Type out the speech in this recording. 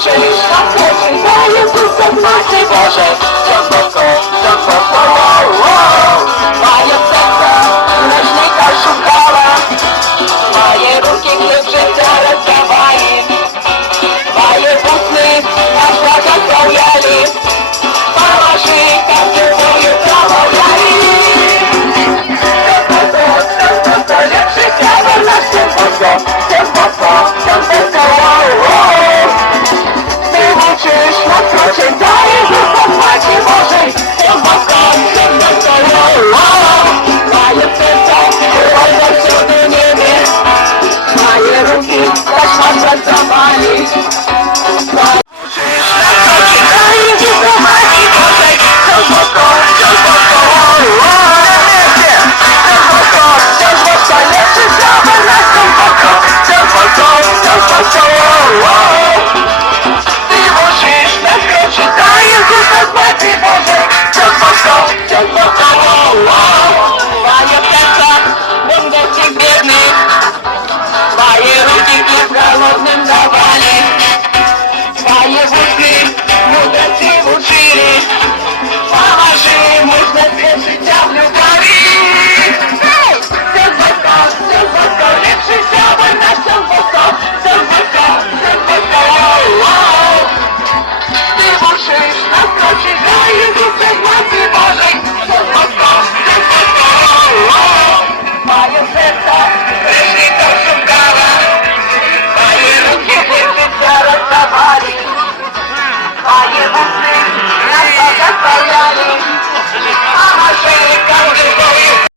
мучиш, я Ісуса Матері Божої, Донбаско, Донбаско, має серце, нежника шукала, має руки, хліб життя роздаває, має вусни, аж благословляли, положи, как тобою промовляли. Донбаско, лепший север наш Донбаско, Донбаско, Донбаско, ти мучиш, наскочить, дай Ісуса Матері Божої, Донбаско, Донбаско, має серце, ой, всюди небі, має руки, аж благословляли. Голодным давали, твои вусы, мудрецы учили, поможи, можно свет життя в любові. Донбаско, ліпший север наш Донбаско, Донбаско, ти мучиш, наскочить, дай Ісуса Матері Божої, Донбаско, має серце, грішника шукала, роздавали, має вуси, нас благословляли.